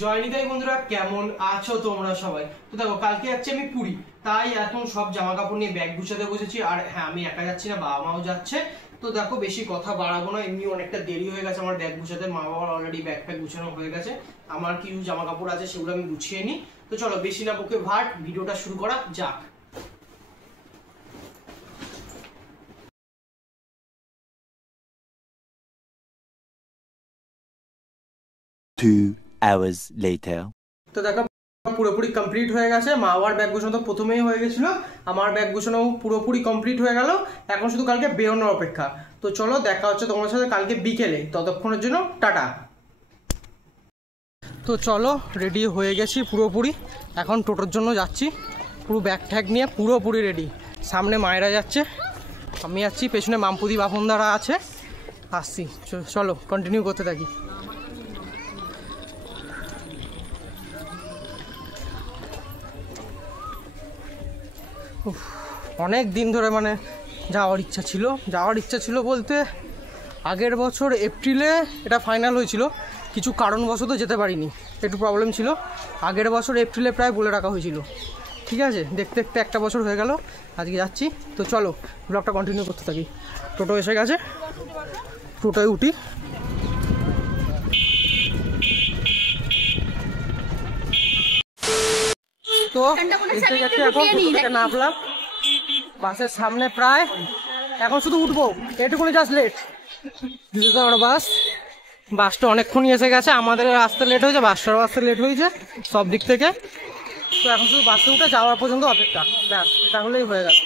জয়নিতাই বন্ধুরা, কেমন আছো তোমরা সবাই? তো দেখো, কালকে যাচ্ছি আমি পুরী, তাই এখন সব জামা কাপড় নিয়ে ব্যাগ গুছাতে বসেছি। আর হ্যাঁ, আমি একা যাচ্ছি না, বাবা মাও যাচ্ছে। তো দেখো, বেশি কথা বাড়াবো না, এমনি অনেকটা দেরি হয়ে গেছে আমার ব্যাগ গুছাতে। মা বাবার অলরেডি ব্যাগ প্যাক গুছানো হয়ে গেছে, আমার কিছু জামা কাপড় আছে সেগুলো আমি গুছিয়ে নিই। তো চলো, বেশি না বকে ভাট, ভিডিওটা শুরু করা যাক। 2 hours later. তো দেখো, পুরোপুরি কমপ্লিট হয়ে গেছে। মা বাবার ব্যাগ গুছানো তো প্রথমেই হয়ে গেছিল, আমার ব্যাগ গুছানো পুরোপুরি কমপ্লিট হয়ে গেল। এখন শুধু কালকে বেরোনোর অপেক্ষা। তো চলো, দেখা হচ্ছে তোমার সাথে কালকে বিকেলে। ততক্ষণের জন্য টাটা। তো চলো, রেডি হয়ে গেছি পুরোপুরি। এখন টোটোর জন্য যাচ্ছি, পুরো ব্যাগ ট্যাগ নিয়ে পুরোপুরি রেডি। সামনে মায়েরা যাচ্ছে, আমি যাচ্ছি, পেছনে মামপুদি বাপনদারা আছে, আসছি। চলো কন্টিনিউ করতে থাকি। অনেক দিন ধরে মানে যাওয়ার ইচ্ছা ছিল বলতে আগের বছর এপ্রিলে এটা ফাইনাল হয়েছিল, কিছু কারণবশত যেতে পারিনি, একটু প্রবলেম ছিল। আগের বছর এপ্রিলে প্রায় বলে রাখা হয়েছিল। ঠিক আছে, দেখতে দেখতে একটা বছর হয়ে গেল, আজকে যাচ্ছি। তো চলো ব্লগটা কন্টিনিউ করতে থাকি। টোটো এসে গেছে, টোটোয় উঠি। তো এসে গেছে, এখন নামলাম বাসের সামনে প্রায়। এখন শুধু উঠবো, এটুকুনি জাস্ট লেট। বাসটা অনেকক্ষণই এসে গেছে, আমাদের আসতে লেট হয়েছে, বাসটারও আসতে লেট হয়েছে, সব দিক থেকে। তো এখন শুধু বাসে উঠে যাওয়ার পর্যন্ত অপেক্ষা, ব্যাস এটা হলেই হয়ে গেল।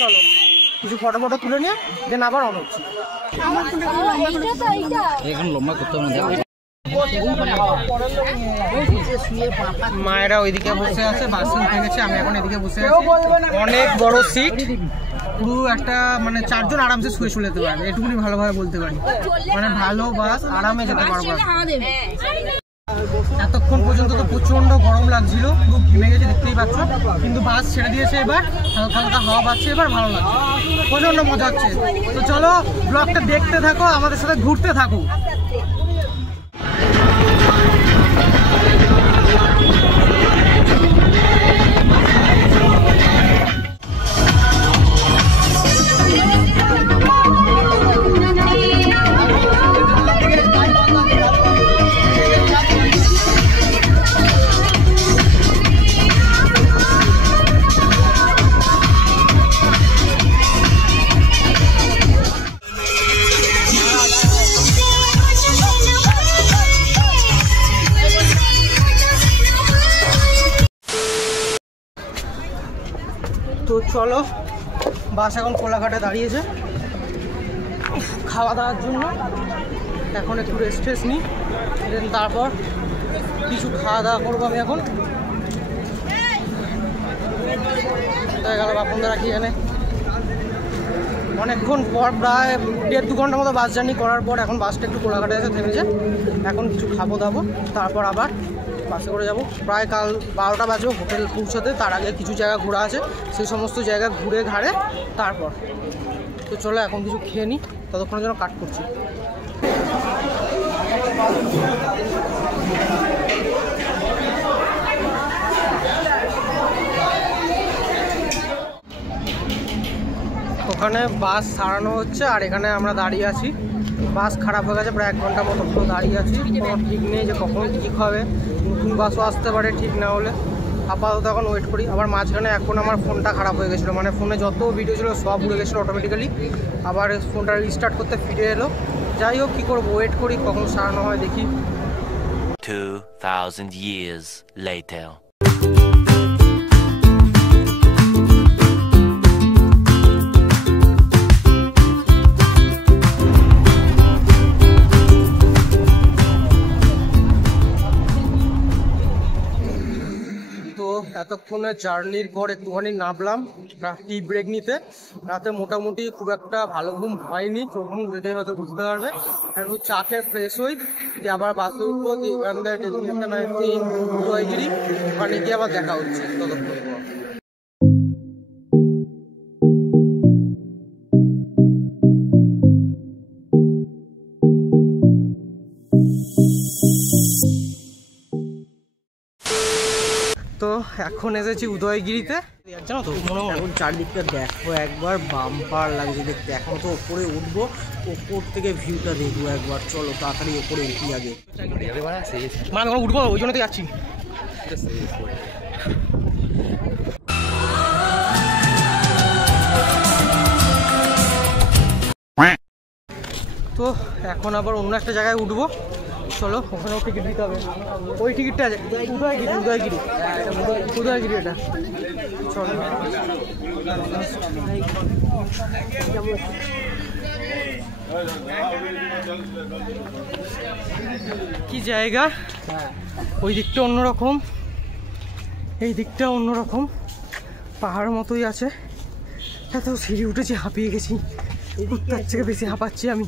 চলো কিছু ফটো ফটো তুলে নিয়ে দেন আবার অন হচ্ছে। মায়েরা ওইদিকে বসে আছে, বাসে উঠে গেছে, আমি এখন এদিকে বসে আছি। অনেক বড় সিট, পুরো একটা মানে 4 জন আরামসে শুয়ে যেতে পারবে, এটুকুনি ভালোভাবে বলতে পারি। মানে ভালো বাস, আরামে যেতে পারবো। এতক্ষণ পর্যন্ত তো প্রচন্ড গরম লাগছিল, পুরো ঘেমে গেছে দেখতেই পাচ্ছ। কিন্তু বাস ছেড়ে দিয়েছে, এবার হালকা হালকা হাওয়া পাচ্ছে, এবার ভালো লাগছে, প্রচন্ড মজা হচ্ছে। তো চলো ব্লগটা দেখতে থাকো, আমাদের সাথে ঘুরতে থাকো। তো চলো, বাস এখন কোলাঘাটে দাঁড়িয়েছে খাওয়া দাওয়ার জন্য। এখন একটু রেস্ট নিই, দেন তারপর কিছু খাওয়া দাওয়া করবো আমি। এখন হয়ে গেল বাপনদারা কি জানে, অনেকক্ষণ পর প্রায় 1.5-2 ঘন্টার মতো বাস জার্নি করার পর এখন বাসটা একটু কোলাঘাটে এসে থেমেছে। এখন কিছু খাবো দাবো, তারপর আবার বাসে করে যাবো। প্রায় কাল 12টা বাজবে হোটেল পৌঁছাতে, তার আগে কিছু জায়গা ঘোরা আছে, সেই সমস্ত জায়গা ঘুরে ঘাড়ে তারপর। তো চলো এখন কিছু খেয়ে নিই, ততক্ষণের জন্য কাট করছি। ওখানে বাস সারানো হচ্ছে আর এখানে আমরা দাঁড়িয়ে আছি। বাস খারাপ হয়ে গেছে, প্রায় 1 ঘন্টা মতো পুরো দাঁড়িয়ে আছি, কোনো ঠিক নেই যে কখন কী হবে। নতুন বাসও আসতে পারে ঠিক না হলে। আপাতত এখন ওয়েট করি। আবার মাঝখানে এখন আমার ফোনটা খারাপ হয়ে গেছিলো, মানে ফোনে যত ভিডিও ছিল সব উড়ে গেছিলো অটোমেটিক্যালি। আবার ফোনটা রিস্টার্ট করতে ফিরে এলো। যাই হোক, কী করবো, ওয়েট করি কখন সারানো হয় দেখি। 2000 years later. এতক্ষণের জার্নির পর একটুখানি নামলাম টি ব্রেক নিতে। রাতে মোটামুটি খুব একটা ভালো ঘুম হয়নি, চোখ যেতে হয়তো বুঝতে পারবে। একটু চা খেয়ে ফ্রেশ হই, দিয়ে আবার বাসে উঠবো, ওখানে গিয়ে আবার দেখা হচ্ছে ততক্ষণ। তো এখন এসেছি উদয়গিরিতে, জানো তো মনে হয় এখন চারদিকটা দেখো একবার, বাম্পার লাগছে দেখতে। এখন তো ওপরে উঠবো, ওপর থেকে ভিউটা দেখবো একবার। চলো তাড়াতাড়ি ওপরে উঠি আগে, মানে আমি উঠবো ওই জন্য তো যাচ্ছি। তো এখন আবার অন্য একটা জায়গায় উঠবো, চলো ওখানেও টিকিট দিতে হবে। ওই টিকিটটা আছে উদয়গিরি এটা, চলো। কি জায়গা, ওই দিকটা অন্যরকম, এই দিকটা অন্যরকম, পাহাড় মতোই আছে। এত সিঁড়ি উঠেছি, হাঁপিয়ে গেছি, তার থেকে বেশি হাঁপাচ্ছি আমি,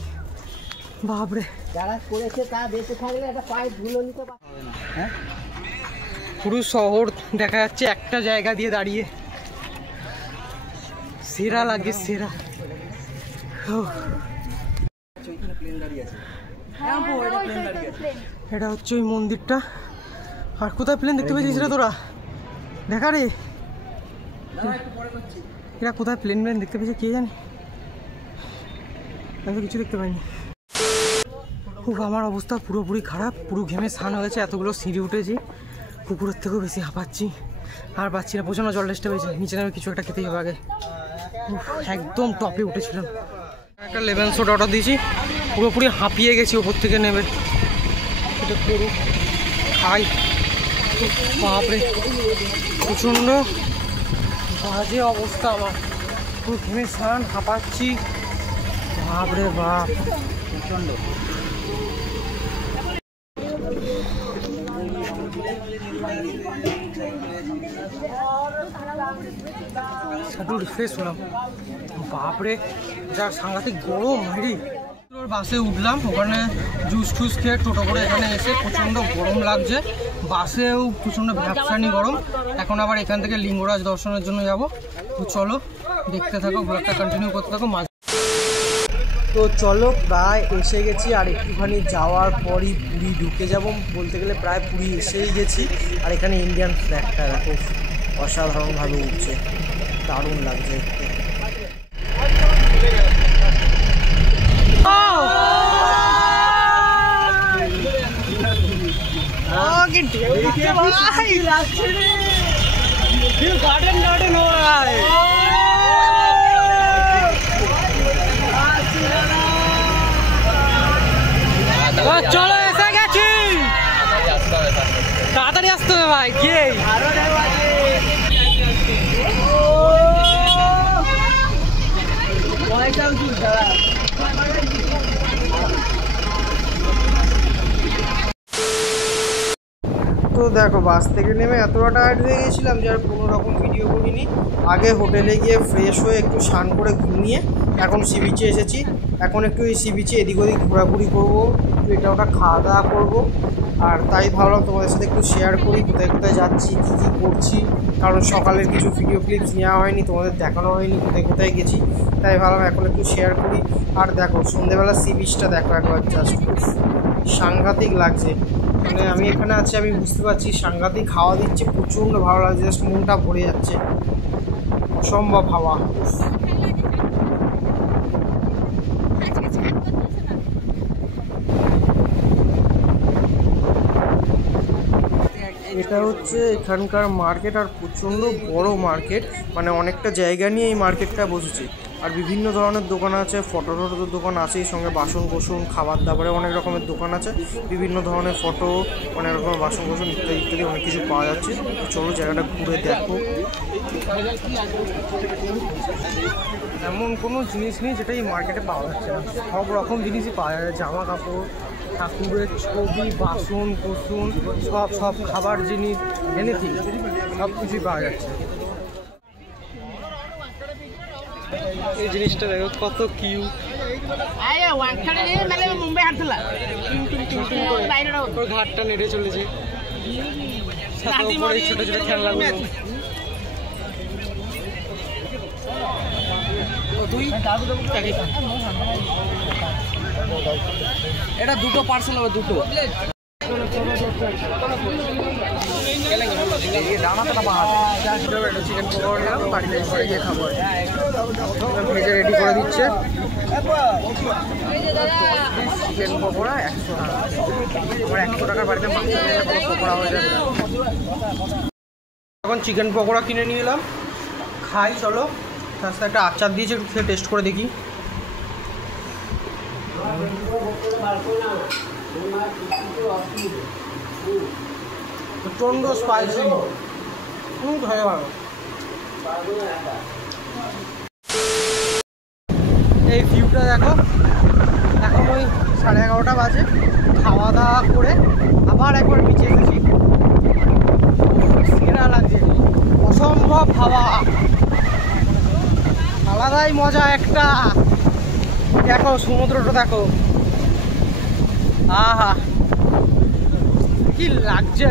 বাপরে। যারা করেছে তা দেখে থাকলে একটা পায়ে ধুলো নিতে পারবে না। হ্যাঁ, পুরো শহর দেখা যাচ্ছে একটা জায়গা দিয়ে দাঁড়িয়ে, সেরা লাগে সেরা। এটা হচ্ছে ওই মন্দিরটা। আর কোথায় প্লেন দেখতে পেয়েছিস রে তোরা? দেখা রে, এরা কোথায় প্লেন দেখতে পেয়েছে কে জানে, আমি তো কিছু দেখতে পাইনি। খুব আমার অবস্থা পুরোপুরি খারাপ, পুরো ঘেমে স্নান হয়েছে, এতগুলো সিঁড়ি উঠেছি, কুকুরের থেকেও বেশি হাঁপাচ্ছি, আর পাচ্ছি না, প্রচণ্ড জল টেস্টে হয়েছে। নিচে নামে কিছু একটা খেতেই হবে আগে। একদম টপে উঠেছিলাম। একটা লেমন সোডা অর্ডার দিয়েছি, পুরোপুরি হাঁপিয়ে গেছি ওপর থেকে নেমে। এটা করু খাই, বাপরে প্রচণ্ড বাজে অবস্থা আমার, পুরো ঘেমে স্নান, হাঁপাচ্ছি, বাপরে বাপ প্রচণ্ড। একটু রিফ্রেশ হলাম, বাপরে যা সাংঘাতিক গরম ভাই। বাসে উঠলাম, ওখানে জুস টুস খেয়ে টোটো করে এখানে এসে প্রচণ্ড গরম লাগছে, বাসেও প্রচণ্ড ভ্যাপসানি গরম। এখন আবার এখান থেকে লিঙ্গরাজ দর্শনের জন্য যাব। তো চলো দেখতে থাকো, ব্লগটা কন্টিনিউ করতে থাকো। তো চলো প্রায় এসে গেছি, আর একটুখানি যাওয়ার পরই পুরী ঢুকে যাব, বলতে গেলে প্রায় পুরী এসেই গেছি। আর এখানে ইন্ডিয়ান ফ্ল্যাগটা দেখো অসাধারণভাবে উঠছে, দারুণ লাগছে দেখতে। गार्डन हो रहा है, চলো এসে গেছি, তাড়াতাড়ি আসতে হবে ভাই। কে তো দেখো, বাস থেকে নেমে এতটা টায়ার্ড হয়ে গেছিলাম যে আর কোনো রকম ভিডিও করিনি। আগে হোটেলে গিয়ে ফ্রেশ হয়ে একটু স্নান করে ঘুমিয়ে এখন সি বিচে এসেছি। এখন একটু এই সি বিচে এদিক ওদিক ঘোরাঘুরি করবো, একটু এটা ওটা খাওয়া দাওয়া করবো। আর তাই ভাবলাম তোমাদের সাথে একটু শেয়ার করি কোথায় কোথায় যাচ্ছি, কী কী করছি। কারণ সকালের কিছু ভিডিও ক্লিপস নেওয়া হয়নি, তোমাদের দেখানো হয়নি কোথায় কোথায় গেছি, তাই ভাবলাম এখন একটু শেয়ার করি। আর দেখো সন্ধ্যেবেলা সি বিচটা দেখো একবার, জাস্ট সাংঘাতিক লাগছে। মানে আমি এখানে আছি, আমি বুঝতে পারছি সাংঘাতিক হাওয়া দিচ্ছে, প্রচণ্ড ভালো লাগছে, জাস্ট মনটা ভরে যাচ্ছে, অসম্ভব হাওয়া। এটা হচ্ছে এখানকার মার্কেট, আর প্রচণ্ড বড় মার্কেট, মানে অনেকটা জায়গা নিয়ে এই মার্কেটটা বসেছে। আর বিভিন্ন ধরনের দোকান আছে, ফটো টটোর দোকান আছে, সঙ্গে বাসন কোসন, খাবার দাবারে অনেক রকমের দোকান আছে, বিভিন্ন ধরনের ফটো, অনেক রকমের বাসন কোসন ইত্যাদি ইত্যাদি অনেক কিছু পাওয়া যাচ্ছে। চলো জায়গাটা ঘুরে দেখো। এমন কোনো জিনিস নেই যেটা এই মার্কেটে পাওয়া যাচ্ছে না, সব রকম জিনিসই পাওয়া যায়, জামা কাপড়, ঠাকুরের ছবি, বাসন কোসন, সব খাবার জিনিস, এনিথিং সব কিছুই পাওয়া যাচ্ছে। এই জিনিসটা দেখো কত কিউট, ঘাটটা নেড়ে চলেছে, ছোট ছোট খেলনাগুলো। এটা দুটো পার্সেল হবে, দুটো। চিকেন পকোড়া নিলাম, বাড়িতে পরে গিয়ে খাবো। ভেজে রেডি করে দিচ্ছে। চিকেন পকোড়া 100 টাকা। আমার 100 টাকার বাড়িতে মাংস নিয়ে কোনো পকোড়া হয়ে যাবে। এখন চিকেন পকোড়া কিনে নিয়ে এলাম, খাই চলো। তার সাথে একটা আচার দিয়েছে, একটু খেয়ে টেস্ট করে দেখি। প্রচণ্ড স্পাইসি, ভালো ভালো। এই ভিউটা দেখো, এখন ওই 11:30 বাজে। খাওয়া দাওয়া করে আবার একবার নিচে এসেছি। সেরা লাগছে, অসম্ভব হাওয়া, আলাদাই মজা একটা। দেখো সমুদ্রটা দেখো, আহা কি লাগছে।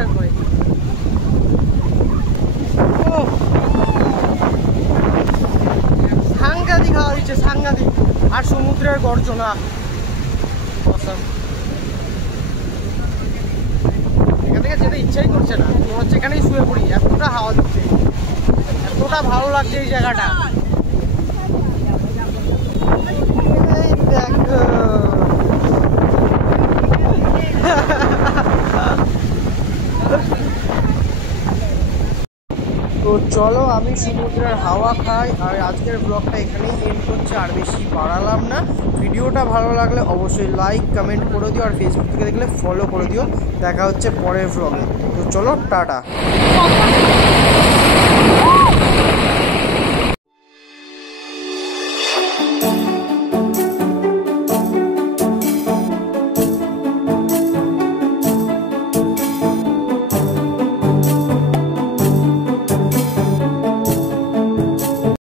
সাংঘাতিক হাওয়া দিচ্ছে, সাংঘাতিক। আর সমুদ্রের গর্জনা, এখান থেকে যেতে ইচ্ছাই করছে না, মনে হচ্ছে এখানেই শুয়ে পড়ি, এতটা হাওয়া দিচ্ছে, এতটা ভালো লাগছে এই জায়গাটা। এই দেখো তো চলো আমি সমুদ্রের হাওয়া খাই। আর আজকের ব্লগটা এখানেই এন্ড করছে, আর বেশি বাড়ালাম না। ভিডিওটা ভালো লাগলে অবশ্যই লাইক কমেন্ট করে দিও, আর ফেসবুক থেকে দেখলে ফলো করে দিও। দেখা হচ্ছে পরের ব্লগে। তো চলো, টাটা।